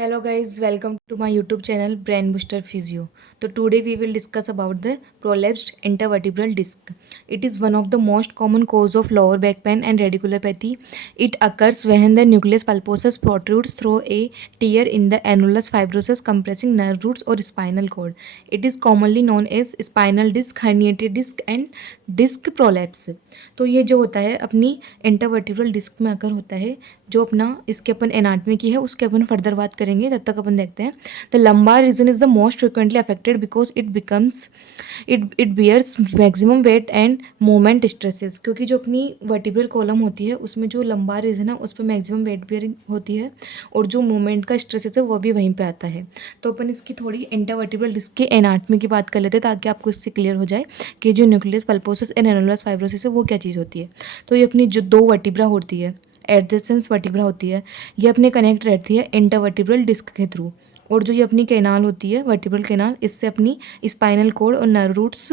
Hello guys, welcome to my YouTube channel Brain Booster Physio. So today we will discuss about the prolapsed intervertebral disc. It is one of the most common cause of lower back pain and radiculopathy. It occurs when the nucleus pulposus protrudes through a tear in the annulus fibrosus compressing nerve roots or spinal cord. It is commonly known as spinal disc, herniated disc and disc prolapse. तो ये जो होता है अपनी intervertebral disc में आकर होता है, जो अपना इसके अपन एनाटमी की है उसके अपन फर्दर बात करेंगे। तब तक अपन देखते हैं the lumbar region is the most frequently affected because it bears maximum weight and movement stresses. क्योंकि जो अपनी वर्टिब्रल कॉलम होती है उसमें जो लंबार रीजन है उस पर मैक्सिमम वेट बियरिंग होती है और जो मोमेंट का स्ट्रेसेस है वो भी वहीं पे आता है। तो अपन इसकी थोड़ी इंटरवर्टिब्रल डिस्क के एनाटमी की बात कर लेते हैं ताकि आपको इससे क्लियर हो जाए कि जो nucleus pulposus and annulus fibrosis है वो क्या चीज़ होती है। तो ये अपनी जो दो वर्टिब्रा होती है, एडजेसेंस वर्टिब्रा होती है, ये अपने कनेक्ट रहती है इंटरवर्टिब्रल डिस्क के थ्रू। और जो ये अपनी कैनाल होती है वर्टिब्रल कैनाल, इससे अपनी स्पाइनल कोड और नर्व रूट्स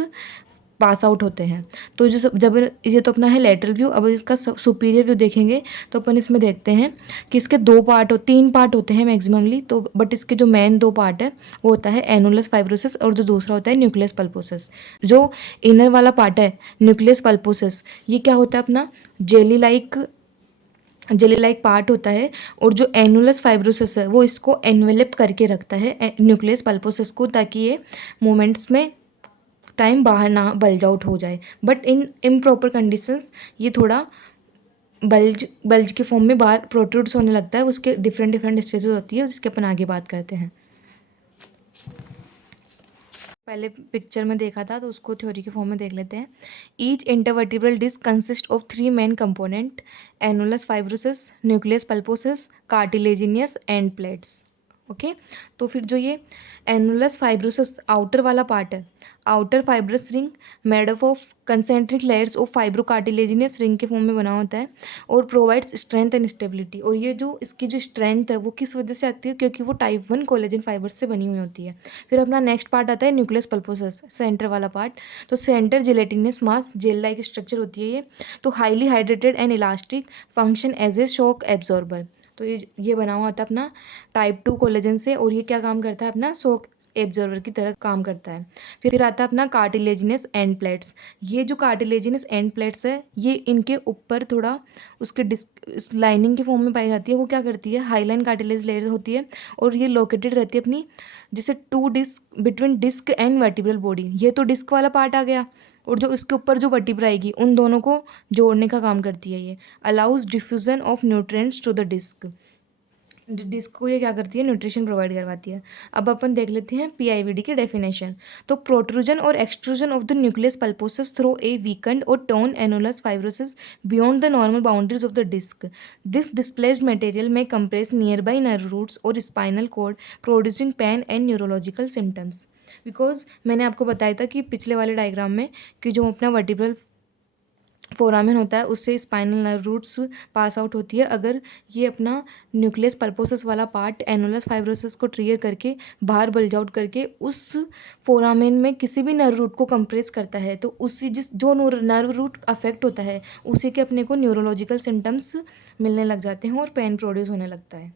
पास आउट होते हैं। तो जब ये तो अपना है लेटरल व्यू। अब इसका सुपीरियर व्यू देखेंगे तो अपन इसमें देखते हैं कि इसके तीन पार्ट होते हैं मैक्सिममली। तो बट इसके जो मेन दो पार्ट है वो होता है एनुलस फाइब्रोसिस और जो दूसरा होता है न्यूक्लियस पल्पोसस। जो इनर वाला पार्ट है न्यूक्लियस पल्पोसस, ये क्या होता है अपना जेली लाइक पार्ट होता है। और जो एनुलस फाइब्रोसिस है वो इसको एनवेलप करके रखता है न्यूक्लियस पल्पोसस को, ताकि ये मोमेंट्स में टाइम बाहर ना बल्ज आउट हो जाए। बट इन इम्प्रॉपर कंडीशंस ये थोड़ा बल्ज के फॉर्म में बाहर प्रोट्रूड्स होने लगता है। उसके डिफरेंट डिफरेंट स्टेजेस होती है जिसके अपन आगे बात करते हैं। पहले पिक्चर में देखा था तो उसको थ्योरी के फॉर्म में देख लेते हैं। Each intervertebral disc consist of 3 main component: annulus fibrosus, nucleus pulposus, cartilaginous end plates. Okay, तो फिर जो ये एनुलस फाइब्रोसिस आउटर वाला पार्ट है, outer fibrous ring made up of concentric layers of fibrocartilaginous ring के फॉर्म में बना होता है और प्रोवाइड्स स्ट्रेंथ एंड स्टेबिलिटी। और ये जो इसकी जो स्ट्रेंथ है वो किस वजह से आती है? क्योंकि वो टाइप 1 कोलेजन फाइबर से बनी हुई होती है। फिर अपना नेक्स्ट पार्ट आता है न्यूक्लियस पल्पोसस, सेंटर वाला पार्ट। तो centre gelatinous mass, gel like structure होती है ये। तो highly hydrated and elastic, function as a shock absorber. तो ये बना हुआ होता है अपना टाइप 2 कोलेजन से और ये क्या काम करता है? अपना शॉक एब्जॉर्बर की तरह काम करता है। फिर आता है अपना कार्टिलेजिनस एंड प्लेट्स। ये जो कार्टिलेजिनस एंड प्लेट्स है ये इनके ऊपर थोड़ा उसके डिस्क लाइनिंग के फॉर्म में पाई जाती है। वो क्या करती है? हाईलाइन कार्टिलेज लेयर होती है और ये लोकेटेड रहती है अपनी जैसे two disc between disc and vertebral body. ये तो डिस्क वाला पार्ट आ गया और जो इसके ऊपर जो वर्टिब्रा आएगी उन दोनों को जोड़ने का काम करती है ये। Allows diffusion of nutrients to the disc. Disc को ये क्या करती है? न्यूट्रिशन प्रोवाइड करवाती है। अब अपन देख लेते हैं पीआईवीडी की डेफिनेशन। तो प्रोट्रूजन और extrusion of the nucleus pulposus through a weakened और torn annulus fibrosis beyond the normal boundaries of the disc. This displaced material may compress nearby nerve roots और spinal cord, producing pain and neurological symptoms. Because मैंने आपको बताया था कि पिछले वाले diagram में कि जो अपना वर्टिब्रल फोरामेन होता है उससे spinal nerve roots pass out होती है। अगर ये अपना न्यूक्लियस पल्पोसस वाला पार्ट एनुलस फाइब्रोसिस को ट्रिगर करके बाहर बल्ज आउट करके उस फोरामेन में किसी भी नर्व रूट को कंप्रेस करता है तो उसी जो नर्व रूट अफेक्ट होता है उसी के अपने को न्यूरोलॉजिकल सिम्टम्स मिलने लग जाते हैं और पेन प्रोड्यूस होने लगता है।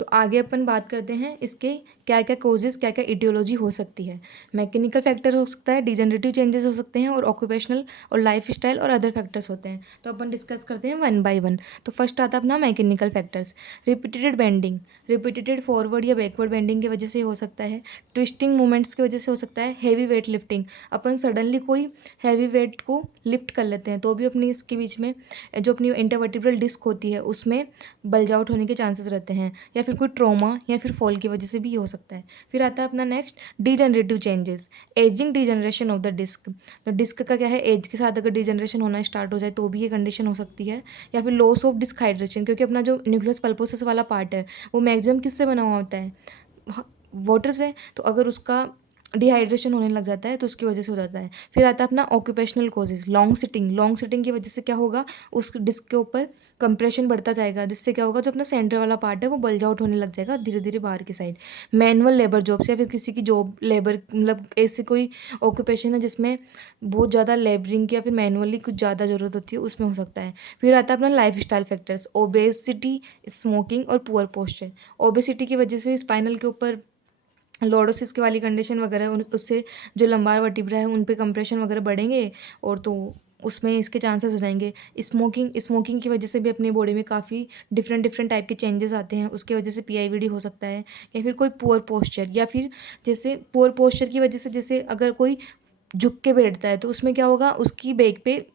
तो आगे अपन बात करते हैं इसके क्या क्या कोजेस, क्या क्या इटियोलॉजी हो सकती है। मैकेनिकल फैक्टर हो सकता है, डिजेनरेटिव चेंजेस हो सकते हैं और ऑक्यूपेशनल और लाइफ स्टाइल और अदर फैक्टर्स होते हैं। तो अपन डिस्कस करते हैं वन बाय वन। तो फर्स्ट आता है अपना mechanical factors. Repeated bending, repeated forward या बैकवर्ड बेंडिंग की वजह से हो सकता है। ट्विस्टिंग मूवमेंट्स की वजह से हो सकता है। हैवी वेट लिफ्टिंग, अपन सडनली कोई हैवी वेट को लिफ्ट कर लेते हैं तो भी अपनी इसके बीच में जो अपनी इंटरवर्टिब्रल डिस्क होती है उसमें बल्ज आउट होने के चांसेस रहते हैं, या फिर कोई ट्रॉमा या फिर फॉल की वजह से भी ये हो सकता है। फिर आता है अपना next degenerative changes, ageing degeneration of the disc. तो डिस्क का क्या है? एज के साथ अगर डिजनरेशन होना स्टार्ट हो जाए तो भी ये कंडीशन हो सकती है। या फिर लॉस ऑफ डिस्क हाइड्रेशन, क्योंकि अपना जो न्यूक्लियस पल्पोसस वाला पार्ट है वो मैक्सिमम किससे बना हुआ होता है? वाटर से। तो अगर उसका डिहाइड्रेशन होने लग जाता है तो उसकी वजह से हो जाता है। फिर आता है अपना ऑक्यूपेशनल कॉजेज, लॉन्ग सिटिंग की वजह से क्या होगा, उस डिस्क के ऊपर कंप्रेशन बढ़ता जाएगा, जिससे क्या होगा जो अपना सेंटर वाला पार्ट है वो बल्ज आउट होने लग जाएगा धीरे धीरे बाहर की साइड। मैनुअल लेबर जॉब्स या फिर किसी की जॉब लेबर मतलब ऐसे कोई ऑक्यूपेशन है जिसमें बहुत ज़्यादा लेबरिंग की या फिर मैनुअली कुछ ज़्यादा ज़रूरत होती है, उसमें हो सकता है। फिर आता है अपना life style factors, obesity, smoking और पुअर पोस्चर। ओबेसिटी की वजह से स्पाइनल के ऊपर लॉर्डोसिस की वाली कंडीशन वगैरह उससे जो लंबार वर्टिब्रा है उन पे कंप्रेशन वगैरह बढ़ेंगे और तो उसमें इसके चांसेस हो जाएंगे। स्मोकिंग की वजह से भी अपनी बॉडी में काफ़ी डिफरेंट डिफरेंट टाइप के चेंजेस आते हैं, उसकी वजह से पीआईवीडी हो सकता है। या फिर कोई पुअर पोस्चर, या फिर जैसे पुअर पोस्चर की वजह से जैसे अगर कोई झुक के बैठता है तो उसमें क्या होगा, उसकी बैक पे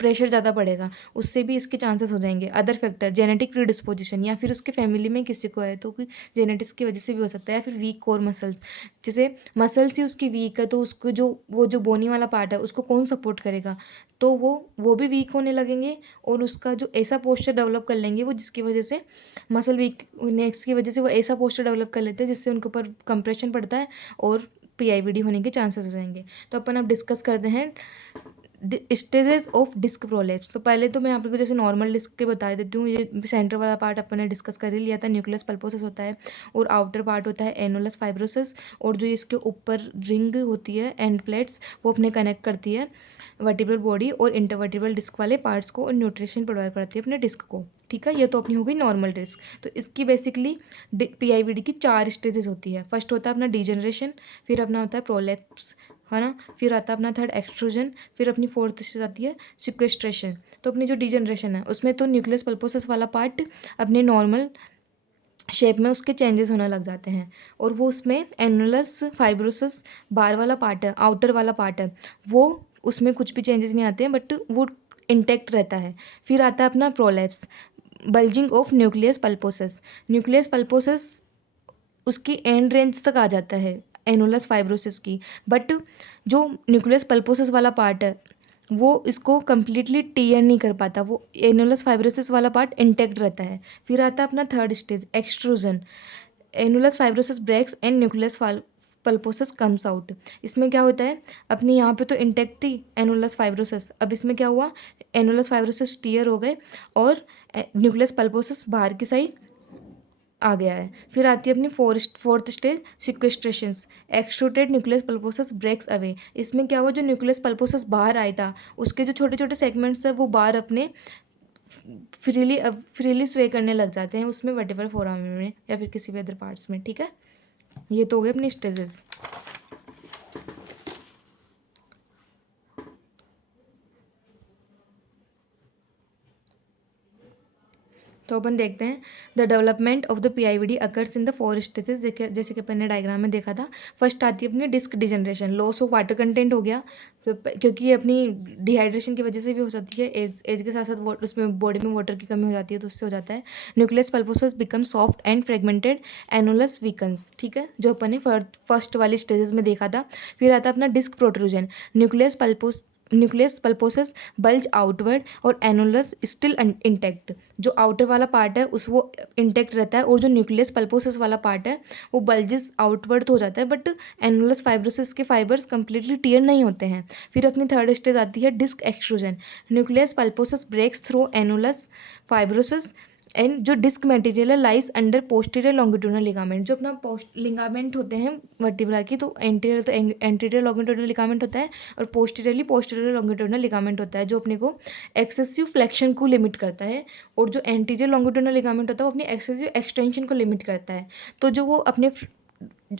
प्रेशर ज़्यादा पड़ेगा, उससे भी इसके चांसेस हो जाएंगे। अदर फैक्टर, जेनेटिक प्रीडिस्पोजिशन, या फिर उसके फैमिली में किसी को है तो कोई जेनेटिक्स की वजह से भी हो सकता है। या फिर वीक कोर मसल्स, जैसे मसल्स ही उसकी वीक है तो उसको जो बोनी वाला पार्ट है उसको कौन सपोर्ट करेगा, तो वो भी वीक होने लगेंगे और उसका जो ऐसा पोस्चर डेवलप कर लेंगे वो, जिसकी वजह से मसल वीकनेस की वजह से वो ऐसा पोस्चर डेवलप कर लेते हैं जिससे उनके ऊपर कंप्रेशन पड़ता है और पीआईवीडी होने के चांसेस हो जाएंगे। तो अपन अब डिस्कस करते हैं स्टेजेस ऑफ डिस्क प्रोलेप्स। तो पहले तो मैं आप लोग को जैसे नॉर्मल डिस्क के बता देती हूँ। ये सेंटर वाला पार्ट अपन ने डिस्कस कर ही लिया था, न्यूक्लियस पल्पोसस होता है, और आउटर पार्ट होता है एनुलस फाइब्रोसिस, और जो इसके ऊपर रिंग होती है एंड प्लेट्स वो अपने कनेक्ट करती है वर्टिब्रल बॉडी और इंटरवर्टिब्रल डिस्क वाले पार्ट्स को, और न्यूट्रिशन प्रोवाइड करती है अपने डिस्क को। ठीक है, ये तो अपनी हो गई नॉर्मल डिस्क। तो इसकी बेसिकली पीआईवीडी की 4 स्टेजेस होती है। फर्स्ट होता है अपना डीजनरेशन, फिर अपना होता है प्रोलेप्स, है ना, फिर आता है अपना थर्ड एक्सट्रूजन, फिर अपनी फोर्थ स्टेज आती है सिक्वेस्ट्रेशन। तो अपनी जो डीजनरेशन है उसमें तो न्यूक्लियस पल्पोसस वाला पार्ट अपने नॉर्मल शेप में उसके चेंजेस होने लग जाते हैं, और वो उसमें एनुलस फाइब्रोसिस बार वाला पार्ट है, आउटर वाला पार्ट है, वो उसमें कुछ भी चेंजेस नहीं आते हैं बट वो इंटैक्ट रहता है। फिर आता है अपना prolapse, bulging of nucleus pulposus उसकी एंड रेंज तक आ जाता है एनुलस फाइब्रोसिस की, बट जो न्यूक्लियस पल्पोसिस वाला पार्ट है वो इसको कम्प्लीटली टीयर नहीं कर पाता, वो एनुलस फाइब्रोसिस वाला पार्ट इंटैक्ट रहता है। फिर आता है अपना third stage extrusion, annulus fibrosis breaks and nucleus pulposus comes out. इसमें क्या होता है, अपनी यहाँ पे तो इंटैक्ट थी एनुलस फाइब्रोसिस, अब इसमें क्या हुआ, एनुलस फाइब्रोसिस टीयर हो गए और न्यूक्लियस पल्पोसस बाहर की साइड आ गया है। फिर आती है अपनी fourth stage sequestrations, extruded nucleus pulposus breaks away. इसमें क्या हुआ, जो न्यूक्लियस पल्पोसस बाहर आया था उसके जो छोटे छोटे सेगमेंट्स है वो बाहर अपने फ्रीली स्वे करने लग जाते हैं उसमें वर्टिब्रल फोराम में या फिर किसी भी अदर पार्ट्स में। ठीक है, ये तो हो गए अपनी स्टेजेस। तो अपन देखते हैं the development of the PIVD occurs in the 4 stages, जैसे कि अपन ने डायग्राम में देखा था। फर्स्ट आती है अपनी disc degeneration, loss of water content हो गया, तो क्योंकि ये अपनी डिहाइड्रेशन की वजह से भी हो सकती है, एज के साथ साथ उसमें बॉडी में वाटर की कमी हो जाती है तो उससे हो जाता है। Nucleus pulposus become soft and fragmented, annulus weakens. ठीक है, जो अपन ने फर्स्ट वाली स्टेजेस में देखा था। फिर आता है अपना disc protrusion, nucleus pulposus bulge outward और एनुलस स्टिल इंटैक्ट। जो आउटर वाला पार्ट है उस वो इंटैक्ट रहता है, और जो न्यूक्लियस पल्पोसस वाला पार्ट है वो बल्जेस आउटवर्ड तो हो जाता है बट एनुलस फाइब्रोसिस के फाइबर्स कंप्लीटली टियर नहीं होते हैं। फिर अपनी थर्ड स्टेज आती है disc extrusion, nucleus pulposus breaks through annulus fibrosis and जो डिस्क मटेरियल है lies under posterior longitudinal ligament. जो अपना लिगामेंट होते हैं वर्टिब्रा की, तो एंटीरियर लॉन्गिट्यूडनल लिगामेंट होता है और पोस्टीरियर लॉन्गिट्यूडनल लिगामेंट होता है जो अपने को एक्सेसिव फ्लेक्शन को लिमिट करता है, और जो एंटीरियर लॉन्गिट्यूडनल लिगामेंट होता है वो अपनी एक्सेसिव एक्सटेंशन को लिमिट करता है। तो जो वो अपने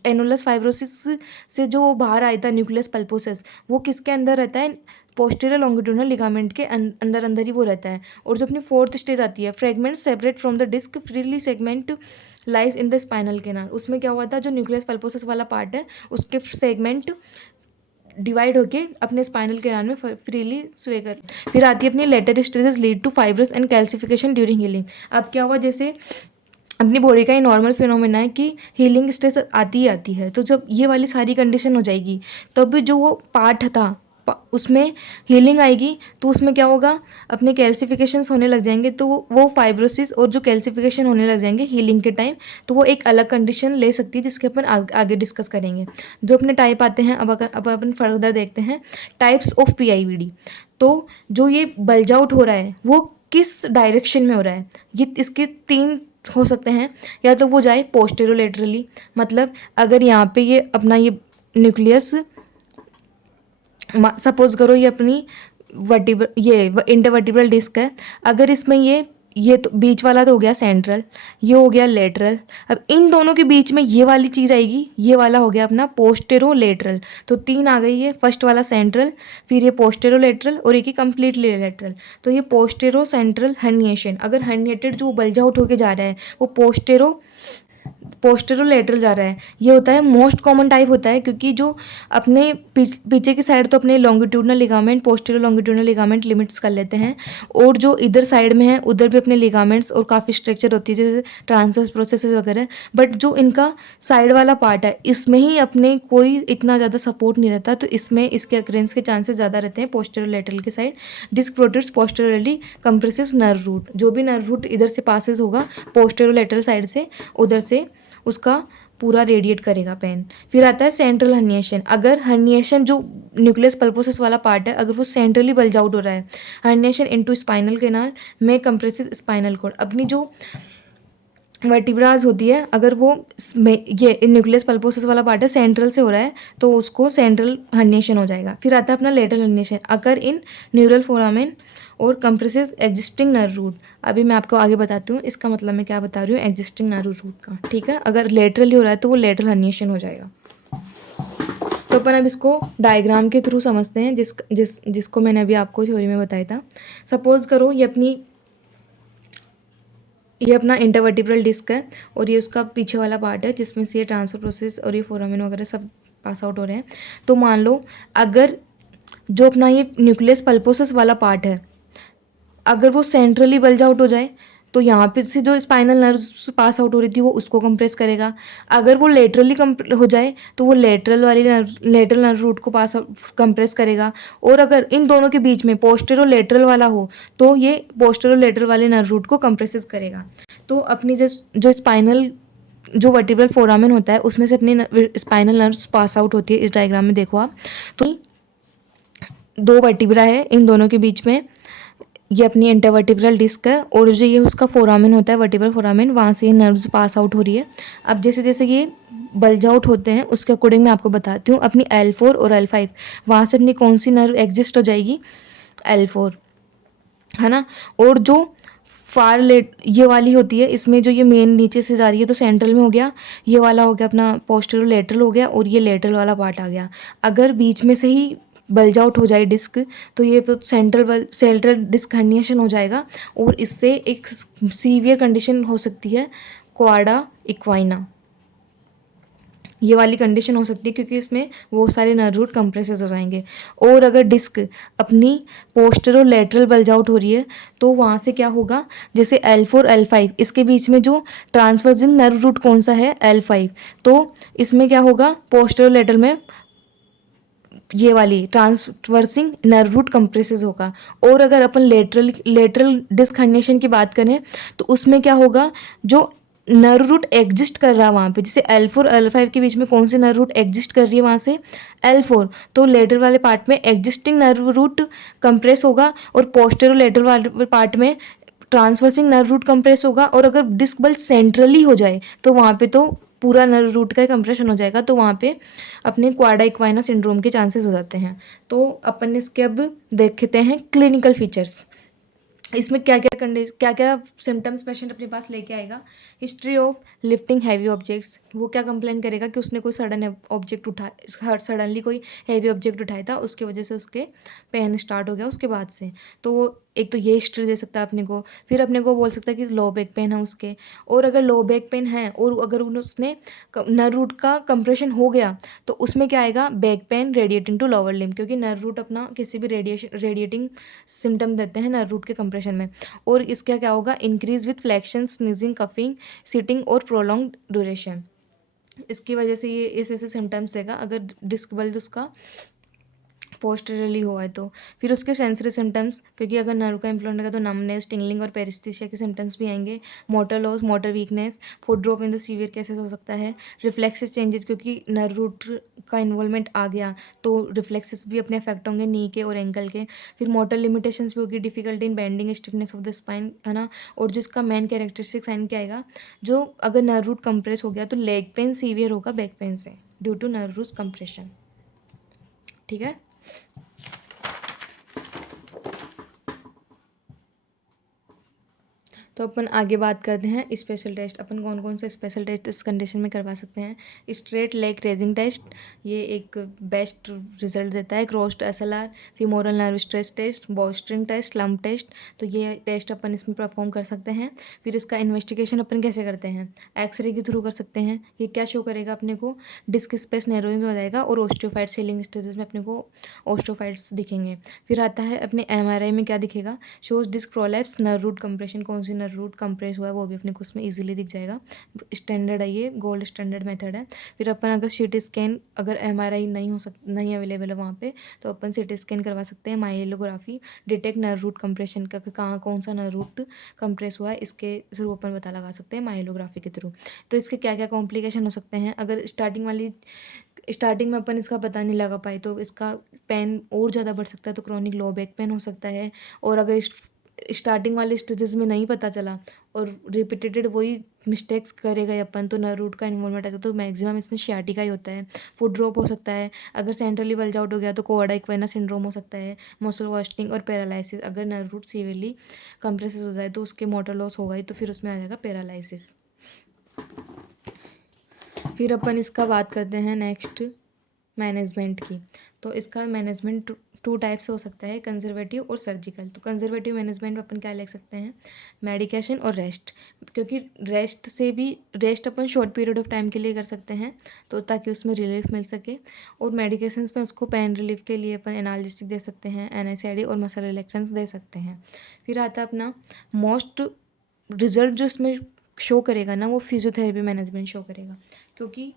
एनुलस फाइब्रोसिस से जो बाहर आया था न्यूक्लियस पल्पोसस, वो किसके अंदर रहता है, पोस्टीरियर लॉन्गिट्यूडनल लिगामेंट के अंदर अंदर ही वो रहता है। और जो अपनी फोर्थ स्टेज आती है fragment separate from the disc freely segment lies in the spinal canal. उसमें क्या हुआ था, जो न्यूक्लियस पल्पोसस वाला पार्ट है उसके सेगमेंट डिवाइड होके अपने स्पाइनल कैनाल में फ्रीली स्वे कर। फिर आती है अपनी later stages lead to fibrous and calcification during healing. अब क्या हुआ, जैसे अपनी बॉडी का ही नॉर्मल फिनोमेना है कि हीलिंग स्टेज आती ही आती है, तो जब ये वाली सारी कंडीशन हो जाएगी तब जो वो पार्ट था उसमें हीलिंग आएगी तो उसमें क्या होगा, अपने कैल्सिफिकेशंस होने लग जाएंगे, तो वो फाइब्रोसिस और जो कैल्सिफिकेशन होने लग जाएंगे हीलिंग के टाइम, तो वो एक अलग कंडीशन ले सकती है जिसके अपन आगे डिस्कस करेंगे। जो अपने टाइप आते हैं, अब अपन फर्दर देखते हैं टाइप्स ऑफ PIVD। तो जो ये बल्ज आउट हो रहा है वो किस डायरेक्शन में हो रहा है, ये इसके 3 हो सकते हैं। या तो वो जाए पोस्टेरोलेटरली, मतलब अगर यहाँ पे ये अपना ये न्यूक्लियस, सपोज करो ये अपनी वर्टिब्रल, ये इंटरवर्टिब्रल डिस्क है, अगर इसमें ये तो बीच वाला तो हो गया सेंट्रल, ये हो गया लेटरल, अब इन दोनों के बीच में ये वाली चीज़ आएगी, ये वाला हो गया अपना पोस्टेरोलेटरल। तो 3 आ गई है, फर्स्ट वाला सेंट्रल, फिर ये पोस्टेरोलेटरल और एक ही कंप्लीटली लेटरल। तो ये पोस्टेरो सेंट्रल हर्निएशन, अगर हर्निएटेड जो बल्ज आउट होके जा रहा है वो पोस्टेरोलेटरल जा रहा है, ये होता है मोस्ट कॉमन टाइप होता है, क्योंकि जो अपने पीछे की साइड तो अपने longitudinal ligament, posterior longitudinal ligament limits कर लेते हैं, और जो इधर साइड में है उधर भी अपने लिगामेंट्स और काफ़ी स्ट्रक्चर होती है जैसे ट्रांसवर्स प्रोसेसेस वगैरह, बट जो इनका साइड वाला पार्ट है इसमें ही अपने कोई इतना ज़्यादा सपोर्ट नहीं रहता, तो इसमें इसके अक्रेंस के चांसेस ज़्यादा रहते हैं पोस्टेरोलेटरल के side. Disc protrudes posteriorly compresses nerve root, जो भी नर्व रूट इधर से पासेस होगा पोस्टेरोलेटरल साइड से, उधर से उसका पूरा रेडिएट करेगा पेन। फिर आता है सेंट्रल हर्निएशन, अगर हर्निएशन जो न्यूक्लियस पल्पोसस वाला पार्ट है अगर वो सेंट्रली बल्ज आउट हो रहा है, हर्निएशन इनटू स्पाइनल कैनाल में कंप्रेसेस स्पाइनल कॉर्ड, अपनी जो वर्टिब्राज होती है अगर वो ये न्यूक्लियस पल्पोसस वाला पार्ट है सेंट्रल से हो रहा है तो उसको सेंट्रल हर्निएशन हो जाएगा। फिर आता है अपना लेटरल हर्निएशन, अगर इन न्यूरल फोरामेन और कंप्रेसेस एग्जिस्टिंग नर्व रूट। अभी मैं आपको आगे बताती हूँ इसका मतलब मैं क्या बता रही हूँ एग्जिस्टिंग नर्व रूट का, ठीक है। अगर लेटरली हो रहा है तो वो लेटरल हर्निएशन हो जाएगा। तो अपन अब इसको डायग्राम के थ्रू समझते हैं, जिसको मैंने अभी आपको थ्योरी में बताया था। सपोज करो ये अपना इंटरवर्टिब्रल डिस्क है और ये उसका पीछे वाला पार्ट है जिसमें से ये ट्रांसफर प्रोसेस और ये फोरामेन वगैरह सब पास आउट हो रहे हैं। तो मान लो अगर जो अपना ये न्यूक्लियस पल्पोसस वाला पार्ट है अगर वो सेंट्रली बल्ज आउट हो जाए तो यहाँ पे से जो स्पाइनल नर्व पास आउट हो रही थी वो उसको कंप्रेस करेगा। अगर वो लेटरली हो जाए तो वो लेटरल नर्व रूट को पास कंप्रेस करेगा। और अगर इन दोनों के बीच में पोस्टेरो लेटरल वाला हो तो ये पोस्टेरो लेटरल वाले नर्व रूट को कंप्रेसेस करेगा। तो अपनी जो स्पाइनल जो वर्टिब्रल फोरामेन होता है उसमें से अपनी स्पाइनल नर्व्स पास आउट होती है। इस डायग्राम में देखो आप, तो 2 वर्टिब्रा है, इन दोनों के बीच में ये अपनी इंटरवर्टिब्रल डिस्क है और जो ये उसका फोरामेन होता है वर्टिब्रल फोरामेन, वहाँ से ये नर्व्स पास आउट हो रही है। अब जैसे जैसे ये बल्ज आउट होते हैं उसके अकॉर्डिंग मैं आपको बताती हूँ अपनी L4 और L5 वहाँ से अपनी कौन सी नर्व एग्जिस्ट हो जाएगी, L4, है ना। और जो ये वाली होती है इसमें जो ये मेन नीचे से जा रही है तो सेंट्रल में हो गया, ये वाला हो गया अपना पोस्टेरो लेटरल हो गया और ये लेटरल वाला पार्ट आ गया। अगर बीच में से ही बल्ज आउट हो जाए डिस्क तो ये तो सेंट्रल डिस्क हर्निएशन हो जाएगा और इससे एक सीवियर कंडीशन हो सकती है क्वाडा इक्वाइना, ये वाली कंडीशन हो सकती है क्योंकि इसमें वो सारे नर्व रूट कंप्रेसेस हो जाएंगे। और अगर डिस्क अपनी पोस्टेरो लेटरल बल्ज आउट हो रही है तो वहाँ से क्या होगा, जैसे L4 L5 इसके बीच में जो ट्रांसवर्सिंग नर्व रूट कौन सा है, L5, तो इसमें क्या होगा पोस्टेरो लेटरल में ये वाली ट्रांसवर्सिंग नर्व रूट कंप्रेसेस होगा। और अगर अपन लेटरल डिस्क हर्निएशन की बात करें तो उसमें क्या होगा, जो नर्व रूट एग्जिस्ट कर रहा है वहाँ पे, जैसे L4 L5 के बीच में कौन सी नर्व रूट एग्जिस्ट कर रही है वहाँ से, L4, तो लेटरल वाले पार्ट में एग्जिस्टिंग नर्व रूट कंप्रेस होगा और पोस्टेरो लेटरल वाले पार्ट में ट्रांसवर्सिंग नर्व रूट कंप्रेस होगा। और अगर डिस्क बल्ज सेंट्रली हो जाए तो वहाँ पे तो पूरा नर्व रूट का कंप्रेशन हो जाएगा, तो वहाँ पे अपने क्वाडा इक्वाइना सिंड्रोम के चांसेस हो जाते हैं। तो अपन इसके अब देखते हैं क्लिनिकल फीचर्स, इसमें क्या क्या सिम्टम्स पेशेंट अपने पास लेके आएगा। History of lifting heavy objects, वो क्या कंप्लेन करेगा कि उसने कोई सडनली कोई हैवी ऑब्जेक्ट उठाया था उसकी वजह से उसके पेन स्टार्ट हो गया उसके बाद से, तो वो एक तो ये हिस्ट्री दे सकता है अपने को। फिर अपने को बोल सकता है कि लो बैक पेन है उसके, और अगर लो बैक पेन है और अगर उसने नर्व रूट का कंप्रेशन हो गया तो उसमें क्या आएगा, back pain radiating to lower limb, क्योंकि नर्व रूट अपना किसी भी रेडिएटिंग सिम्टम देते हैं नर्व रूट के कंप्रेशन में। और इसका क्या होगा, increase with flexion, sneezing, coughing, sitting और प्रोलॉन्ग ड्यूरेशन, इसकी वजह से ये ऐसे सिम्टम्स देगा अगर डिस्क बल्ज उसका पोस्टरली हुआ है तो। फिर उसके सेंसरी सिम्टम्स, क्योंकि अगर नर्व का इन्फ्लुएंस रहेगा तो नमनेस, टिंगलिंग और पेरिस्थेसिया के सिम्टम्स भी आएंगे। Motor loss, motor weakness, foot drop in the severe cases हो सकता है। रिफ्लेक्सेस चेंजेस, क्योंकि नर्व रूट का इन्वॉल्वमेंट आ गया तो रिफ्लेक्सेस भी अपने इफेक्ट होंगे नी के और एंकल के। फिर मोटर लिमिटेशंस भी होगी, difficulty in bending, stiffness of the spine, है ना। और जिसका मेन कैरेक्टरिस्टिक साइन क्या आएगा, जो अगर नर्व रूट कंप्रेस हो गया तो लेग पेन सीवियर होगा बैक पेन से, due to nerve root compression. ठीक है। तो अपन आगे बात करते हैं स्पेशल टेस्ट। अपन कौन कौन से स्पेशल टेस्ट इस कंडीशन में करवा सकते हैं। स्ट्रेट लेग रेजिंग टेस्ट, ये एक बेस्ट रिजल्ट देता है। Crossed SLR, femoral nerve stress test, bowstring test, lump test, तो ये टेस्ट अपन इसमें परफॉर्म कर सकते हैं। फिर इसका इन्वेस्टिगेशन अपन कैसे करते हैं, एक्सरे के थ्रू कर सकते हैं। ये क्या शो करेगा अपने को, डिस्क स्पेस नैरोइंग हो जाएगा और ओस्टियोफाइट सीलिंग स्टेजेस में अपने को ओस्टियोफाइट्स दिखेंगे। फिर आता है अपने एमआरआई में क्या दिखेगा, shows disc prolapse, nerve root compression, कौन सी नर्व रूट कंप्रेस हुआ है वो भी अपने को उसमें इजीली दिख जाएगा। स्टैंडर्ड है, ये गोल्ड स्टैंडर्ड मेथड है। फिर अपन अगर सीटी स्कैन, अगर एमआरआई नहीं अवेलेबल है वहाँ पे, तो अपन सीटी स्कैन करवा सकते हैं। Myelography, detect nerve root compression का, कहाँ कौन सा नर्व रूट कंप्रेस हुआ है, इसके थ्रू अपन पता लगा सकते हैं माइलोग्राफी के थ्रू। तो इसके क्या क्या कॉम्प्लिकेशन हो सकते हैं, अगर स्टार्टिंग में अपन इसका पता नहीं लगा पाए तो इसका पेन और ज़्यादा बढ़ सकता है, तो क्रॉनिक लो बैक पेन हो सकता है। और अगर स्टार्टिंग वाले स्टेजेस में नहीं पता चला और रिपीटेटेड वही मिस्टेक्स करेगा अपन, तो नर्व रूट का इन्वॉल्वमेंट आएगा, तो मैक्सिमम इसमें शियाटिका ही होता है। फुट ड्रॉप हो सकता है, अगर सेंट्रली बल्ज आउट हो गया तो कोवाडा इक्वेना सिंड्रोम हो सकता है। मसल वास्टिंग और पैरालिसिस, अगर नर्व रूट सीवियरली कंप्रेस हो जाए तो उसके मोटर लॉस होगा ही, तो फिर उसमें आ जाएगा पैरालिसिस। फिर अपन इसका बात करते हैं नेक्स्ट मैनेजमेंट की। तो इसका मैनेजमेंट टू टाइप से हो सकता है, कंजर्वेटिव और सर्जिकल। तो कंजर्वेटिव मैनेजमेंट में अपन क्या लिख सकते हैं, मेडिकेशन और रेस्ट, क्योंकि rest upon short period of time के लिए कर सकते हैं, तो ताकि उसमें रिलीफ मिल सके। और मेडिकेशंस में उसको पेन रिलीफ के लिए अपन एनाल्जेसिक दे सकते हैं, NSAID और मसल रिलैक्सेंस दे सकते हैं। फिर आता है अपना मोस्ट रिजल्ट जो इसमें शो करेगा ना, वो फिजियोथेरेपी मैनेजमेंट शो करेगा, क्योंकि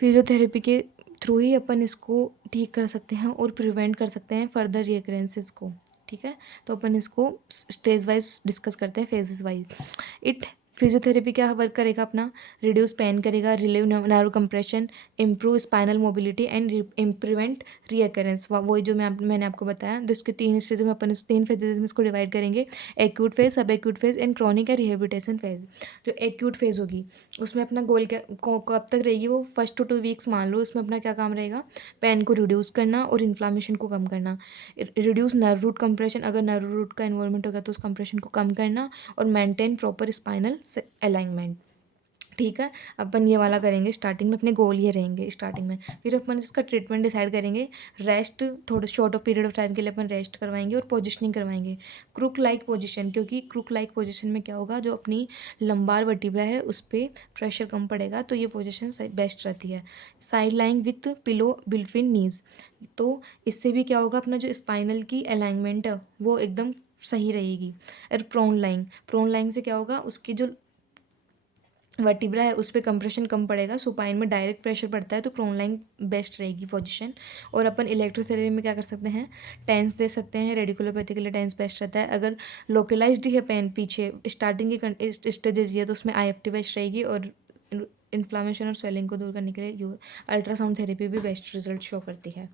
फिजियोथेरेपी के थ्रू ही अपन इसको ठीक कर सकते हैं और प्रिवेंट कर सकते हैं फर्दर रिकरेंसेस को। ठीक है, तो अपन इसको स्टेज वाइज डिस्कस करते हैं, फेजेस वाइज। इट फिजियोथेरेपी क्या वर्क करेगा अपना, रिड्यूस पेन करेगा, relieve nerve compression, improve spinal mobility and prevent recurrence. वही जो मैंने आपको बताया, तो इसके 3 स्टेज में अपन इस 3 फेजेस में इसको डिवाइड करेंगे, एक्यूट फेज, सब एक्यूट फेज एंड क्रॉनिक या रिहेबिलिटेशन फेज। जो एक्यूट फेज होगी उसमें अपना गोल क्या कब तक रहेगी, वो 1 to 2 वीक्स मान लो। उसमें अपना क्या काम रहेगा, पेन को रिड्यूस करना और इन्फ्लामेशन को कम करना। रिड्यूस नर्व रूट कंप्रेशन, अगर नर्व रूट का इन्वॉल्वमेंट होगा तो उस कंप्रेशन को कम करना, और मेंटेन प्रॉपर स्पाइनल अलाइनमेंट। ठीक है, अपन ये वाला करेंगे स्टार्टिंग में, अपने गोल ये रहेंगे स्टार्टिंग में। फिर अपन इसका ट्रीटमेंट डिसाइड करेंगे। रेस्ट, थोड़ा short of period of time के लिए अपन रेस्ट करवाएंगे और पोजिशनिंग करवाएंगे, क्रुक लाइक पोजिशन, क्योंकि क्रुक लाइक पोजिशन में क्या होगा, जो अपनी लंबार वर्टिब्रा है उस पर प्रेशर कम पड़ेगा, तो ये पोजिशन बेस्ट रहती है। Side lying with pillow between knees, तो इससे भी क्या होगा, अपना जो स्पाइनल की अलाइनमेंट है वो एकदम सही रहेगी। और प्रोन लाइन से क्या होगा, उसकी जो वर्टिब्रा है उस पर कंप्रेशन कम पड़ेगा, सुपाइन में डायरेक्ट प्रेशर पड़ता है, तो प्रोन लाइन बेस्ट रहेगी पोजीशन। और अपन इलेक्ट्रोथेरेपी में क्या कर सकते हैं, टेंस दे सकते हैं। रेडिकुलोपैथी के लिए टेंस बेस्ट रहता है। अगर लोकलाइज्ड है पेन पीछे स्टार्टिंग की स्टेजेस है तो उसमें IFT बेस्ट रहेगी। और इन्फ्लामेशन और स्वेलिंग को दूर करने के लिए अल्ट्रासाउंड थेरेपी भी बेस्ट रिजल्ट शो करती है।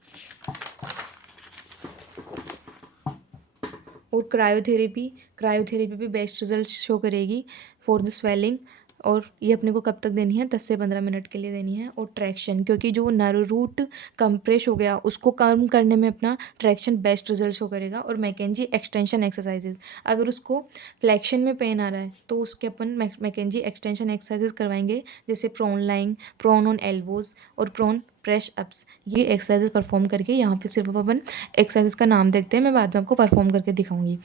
और क्रायोथेरेपी भी बेस्ट रिजल्ट शो करेगी फॉर द स्वेलिंग। और ये अपने को कब तक देनी है, 10 से 15 मिनट के लिए देनी है। और ट्रैक्शन, क्योंकि जो नर्व रूट कंप्रेस हो गया उसको कम करने में अपना ट्रैक्शन बेस्ट रिजल्ट शो करेगा। और मैकेंजी एक्सटेंशन एक्सरसाइजेज, अगर उसको फ्लैक्शन में पेन आ रहा है तो उसके अपन मैकेंजी एक्सटेंशन एक्सरसाइजेज करवाएंगे, जैसे prone lying, prone on elbows और प्रोन प्रेस अप्स। ये एक्सरसाइजेज परफॉर्म करके, यहाँ पे सिर्फ अपन एक्सरसाइज का नाम देखते हैं, मैं बाद में आपको परफॉर्म करके दिखाऊंगी।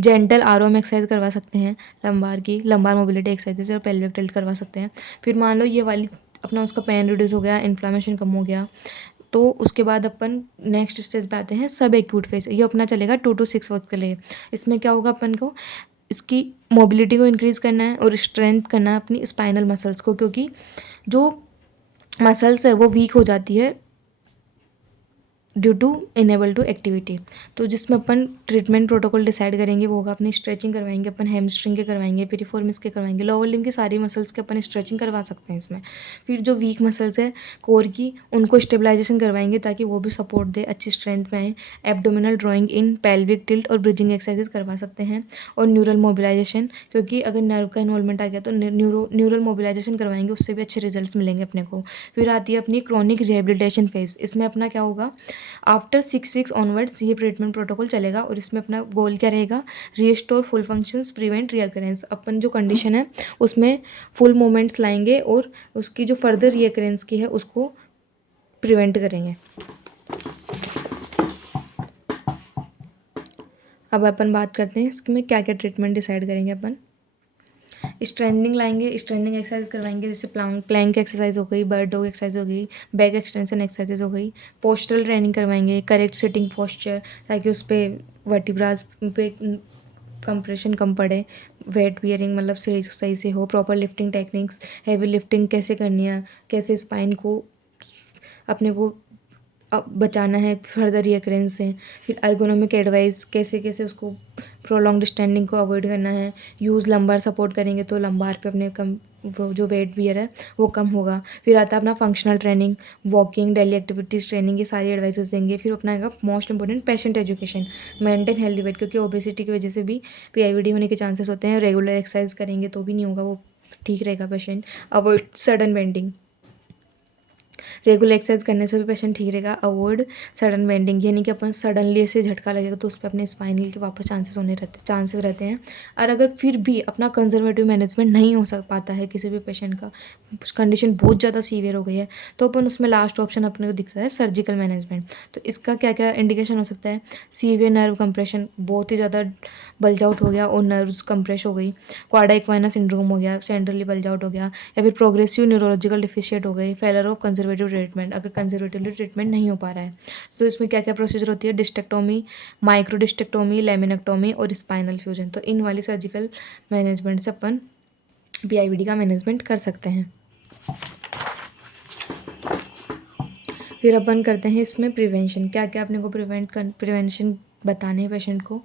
जेंटल आरओएम एक्सरसाइज करवा सकते हैं, लंबार मोबिलिटी एक्सरसाइजेज और पेल्विक टिल्ट करवा सकते हैं। फिर मान लो ये वाली अपना उसका पेन रिड्यूस हो गया, इन्फ्लामेशन कम हो गया, तो उसके बाद अपन नेक्स्ट स्टेज पे आते हैं, सब एक्यूट फेज। ये अपना चलेगा 2 to 6 वक्त के लिए। इसमें क्या होगा, अपन को इसकी मोबिलिटी को इंक्रीज़ करना है और स्ट्रेंथ करना है अपनी स्पाइनल मसल्स को, क्योंकि जो मसल्स है वो वीक हो जाती है due to enable to activity. तो जिसमें अपन ट्रीटमेंट प्रोटोकॉल डिसाइड करेंगे वो होगा अपनी स्ट्रेचिंग करवाएंगे अपन, हैमस्ट्रिंग के करवाएंगे, पिरिफॉर्मिस के करवाएंगे, लोअर लिम्ब की सारी मसल्स के अपन स्ट्रेचिंग करवा सकते हैं इसमें। फिर जो वीक मसल्स है कोर की उनको स्टेबलाइजेशन करवाएंगे ताकि वो भी सपोर्ट दे, अच्छी स्ट्रेंथ में आए। एब्डोमिनल ड्राइंग इन, पेल्विक टिल्ट और ब्रिजिंग एक्सरसाइजेस करवा सकते हैं। और न्यूरल मोबिलाइजेशन, क्योंकि अगर नर्व का इन्वॉल्वमेंट आ गया तो न्यूरल मोबिलाइजेशन करवाएंगे, उससे भी अच्छे रिजल्ट्स मिलेंगे अपने को। फिर आती है अपनी क्रॉनिक रिहेबिलिटेशन फेज। इसमें अपना क्या होगा, आफ्टर 6 वीक्स ऑनवर्ड्स ये ट्रीटमेंट प्रोटोकॉल चलेगा और इसमें अपना गोल क्या रहेगा, restore full functions, prevent recurrence. अपन जो कंडीशन है उसमें फुल मूवमेंट्स लाएंगे और उसकी जो फर्दर रीअकरेंस की है उसको प्रिवेंट करेंगे। अब अपन बात करते हैं इसमें क्या क्या ट्रीटमेंट डिसाइड करेंगे अपन। स्ट्रेंथनिंग लाएंगे, स्ट्रेंथनिंग एक्सरसाइज करवाएंगे, जैसे प्लैंक एक्सरसाइज हो गई, बर्ड डॉग एक्सरसाइज हो गई, बैक एक्सटेंशन एक्सरसाइजेज हो गई। पोस्टरल ट्रेनिंग करवाएंगे, करेक्ट सिटिंग पोस्चर ताकि उस पर वर्टिब्रास पे कंप्रेशन कम पड़े, वेट बियरिंग मतलब सही से हो, proper lifting techniques, heavy lifting कैसे करनी है, कैसे स्पाइन को अपने को बचाना है फर्दर रिकरेंस से। फिर अर्गोनॉमिक एडवाइस, कैसे कैसे उसको प्रोलॉन्ग्ड स्टैंडिंग को अवॉइड करना है। यूज़ लंबार सपोर्ट करेंगे तो लंबार पे अपने कम वो जो वेट बियर है वो कम होगा। फिर आता है अपना functional training, walking, daily activities training, ये सारी एडवाइसेस देंगे। फिर अपना आएगा most important patient education, maintain healthy weight, क्योंकि ओबेसिटी की वजह से भी पीआईवीडी होने के चांसेस होते हैं। रेगुलर एक्सरसाइज करेंगे तो भी नहीं होगा, वो ठीक रहेगा patient. Avoid sudden bending, regular exercise करने से भी पेशेंट ठीक रहेगा। अवॉइड सडन बेंडिंग, यानी कि अपन सडनली ऐसे झटका लगेगा तो उस पर अपने स्पाइनल के वापस चांसेस रहते हैं। और अगर फिर भी अपना कंजर्वेटिव मैनेजमेंट नहीं हो सक पाता है किसी भी पेशेंट का, कंडीशन बहुत ज़्यादा सीवियर हो गई है, तो अपन उसमें लास्ट ऑप्शन अपने को दिखता है सर्जिकल मैनेजमेंट। तो इसका क्या क्या इंडिकेशन हो सकता है, सीवियर नर्व कंप्रेशन, बहुत ही ज़्यादा बल्ज आउट हो गया और नर्व्स कंप्रेस हो गई, क्वाडा इक्वाइना सिंड्रोम हो गया, सेंट्रली बल्ज आउट हो गया, या फिर प्रोग्रेसिव न्यूरोलॉजिकल डिफिशिएट हो गई, फेलर ऑफ कंजर्वेटिव ट्रीटमेंट, अगर कंजर्वेटिवली ट्रीटमेंट नहीं हो पा रहा है। तो इसमें क्या क्या प्रोसीजर होती है, डिस्टेक्टोमी, माइक्रो डिस्टेक्टोमी, लेमिनेक्टोमी और स्पाइनल फ्यूजन। तो इन वाली सर्जिकल मैनेजमेंट से अपन पीआईवीडी का मैनेजमेंट कर सकते हैं। फिर अपन करते हैं इसमें प्रिवेंशन, क्या क्या अपने को प्रिवेंशन बताने हैं पेशेंट को।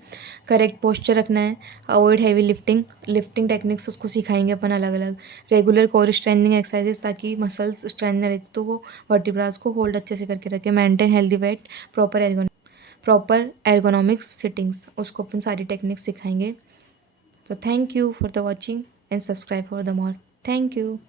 करेक्ट पोस्चर रखना है, अवॉइड हैवी लिफ्टिंग टेक्निक्स उसको सिखाएंगे अपन अलग अलग। रेगुलर कोर स्ट्रेंथनिंग एक्सरसाइजेस ताकि मसल्स स्ट्रेंथ में रहती तो वो वर्टिब्रास को होल्ड अच्छे से करके रखे। Maintain healthy weight, proper ergonomics sittings, उसको अपन सारी टेक्निक्स सिखाएंगे। So thank you for the watching and subscribe for the more. Thank you.